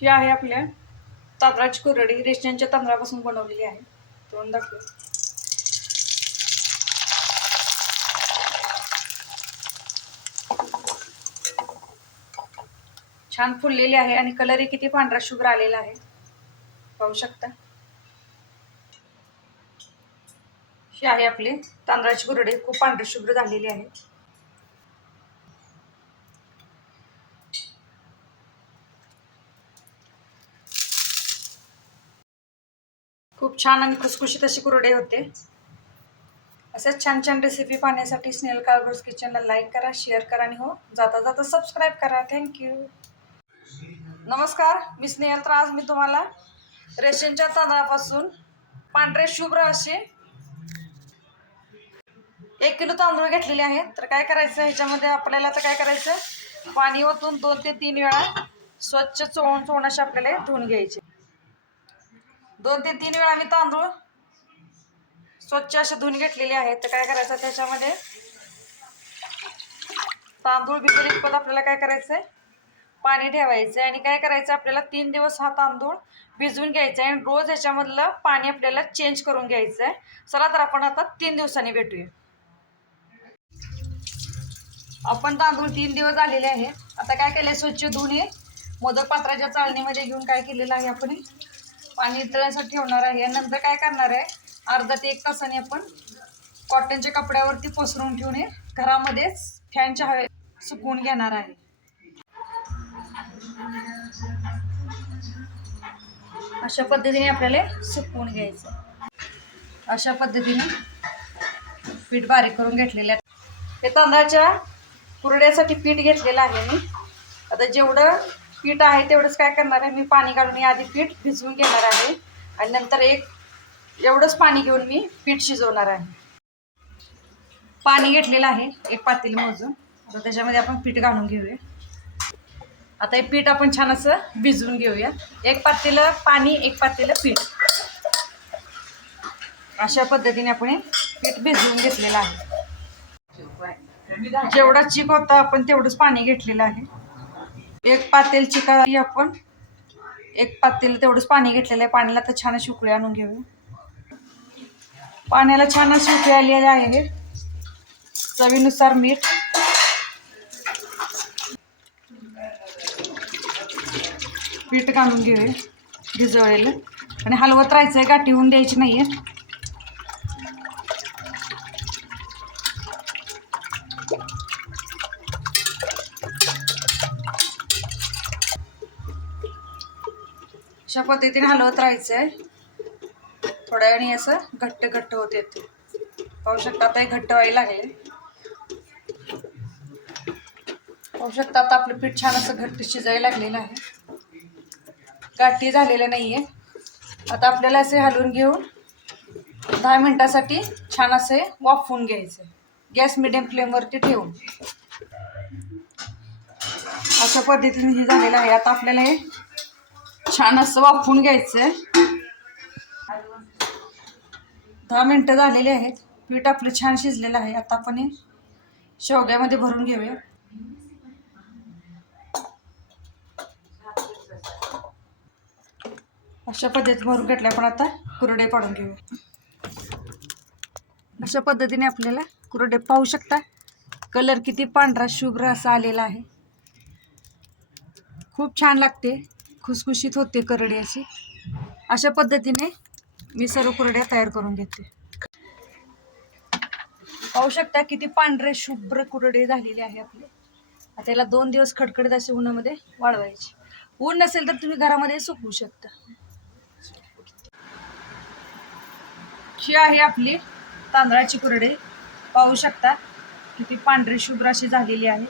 ही आहे आपल्या तांदळाची कुरडई, रेशनच्या तांदळापासून बनवलेली आहे. तोंड दाखव. छान फुललेली आहे आणि कलरही किती पांढरा शुभ्र आलेला आहे, पाहू शकता. ही आहे आपली तांदळाची कुरडई, खूप पांढरी शुभ्र झालेली आहे. खूप छान आणि खुसखुशीत अशी कुरडई होते. असेच छान छान रेसिपी पाहण्यासाठी स्नेहल कार्बर्स किचनला लाईक करा, शेअर करा आणि हो जाता जाता सबस्क्राईब करा. थँक्यू. नमस्कार, मी स्नेहल. तर आज मी तुम्हाला रेशनच्या तांदळापासून पांढरे शुभ्र असे 1 किलो तांदूळ घेतलेले आहेत. तर काय करायचं, ह्याच्यामध्ये आपल्याला तर काय करायचं, पाणी ओतून 2 ते 3 वेळा स्वच्छ चोळून असे आपल्याला धुवून घ्यायचे. 2 ते 3 वेळा मी तांदूळ स्वच्छ असे धुवून घेतलेले आहेत. तर काय करायचं, त्याच्यामध्ये तांदूळ भिजून आपल्याला काय करायचंय, पाणी ठेवायचं आणि काय करायचं, आपल्याला 3 दिवस हा तांदूळ भिजवून घ्यायचा आहे आणि रोज ह्याच्यामधलं पाणी आपल्याला चेंज करून घ्यायचं आहे. चला तर आपण आता 3 दिवसांनी भेटूया. आपण तांदूळ 3 दिवस झालेले आहे. आता काय केलंय, स्वच्छ धुवून हे मोदक पात्राच्या चाळणीमध्ये घेऊन काय केलेलं आहे, आपण पाणी तळण्यासाठी ठेवणार आहे. नंतर काय करणार आहे, अर्धा ते 1 तासाने आपण कॉटनच्या कपड्यावरती पसरून ठेवून हे घरामध्येच फॅनच्या हवेत सुकवून घेणार आहे. अशा पद्धतीने आपल्याला सुकवून घ्यायचं. अशा पद्धतीने पीठ बारीक करून घेतलेलं आहे. हे तांदळाच्या कुरड्यासाठी पीठ घेतलेलं आहे मी. आता जेवढं पीठ आहे तेवढंच काय करणार आहे, मी पाणी काढून आधी पीठ भिजवून घेणार आहे आणि नंतर एवढंच पाणी घेऊन मी पीठ शिजवणार आहे. पाणी घेतलेलं आहे 1 पातेल मोजून. आता त्याच्यामध्ये आपण पीठ घालून घेऊया. आता हे पीठ आपण छान असं भिजवून घेऊया. 1 पातेल पाणी 1 पातेल पीठ, अशा पद्धतीने आपण हे पीठ भिजवून घेतलेलं आहे. जेवढा चिक होता आपण तेवढंच पाणी घेतलेलं आहे. 1 पातेल चिकासाठी आपण 1 पातेल तेवढंच पाणी घेतलेलं आहे. पाण्याला तर छान अशी उकळी आणून घेऊया. पाण्याला छान अशी उकळी आलेली आहे. चवीनुसार मीठ, पीठ घालून घेऊया भिजवलेलं आणि हलवत राहायचं आहे, गाठी होऊन द्यायची नाहीये. अशा पद्धतीने हलवत राहायचं आहे. थोड्या वेळाने असं घट्ट घट्ट होत येते, पाहू शकता. आता हे घट्ट व्हायला लागले, पाहू शकता. आता आपलं पीठ छान असं घट्ट शिजायला लागलेलं आहे, गाठी झालेलं नाहीये. आता आपल्याला असे हलवून घेऊन 10 मिनिटासाठी छान असे वाफवून घ्यायचे, गॅस मिडियम फ्लेमवरती ठेवून. अशा पद्धतीने हे झालेलं आहे. आता आपल्याला हे छान असं वाफवून घ्यायचंय. 10 मिनिटं झालेली आहेत. पीठ आपलं छान शिजलेलं आहे. आता आपण हे शेवग्यामध्ये भरून घेऊया. अशा पद्धतीने भरून घेतल्या आपण आता कुरडे पाडून घेऊया. अशा पद्धतीने आपल्याला कुरडे, पाहू शकता कलर किती पांढरा शुभ्र असा आलेला आहे. खूप छान लागते, खुसखुशीत होते कुरडे अशी. अशा पद्धतीने मी सर्व कुरड्या तयार करून घेते. पाहू शकता किती पांढरे शुभ्र कुरडे झालेले आहे आपले. आता त्याला 2 दिवस खडखडीत असे उन्हामध्ये वाळवायचे. ऊन नसेल तर तुम्ही घरामध्ये सुकवू शकता. ही आहे आपली तांदळाची कुरडई, पाहू शकता किती पांढरी शुभ्र अशी झालेली आहे.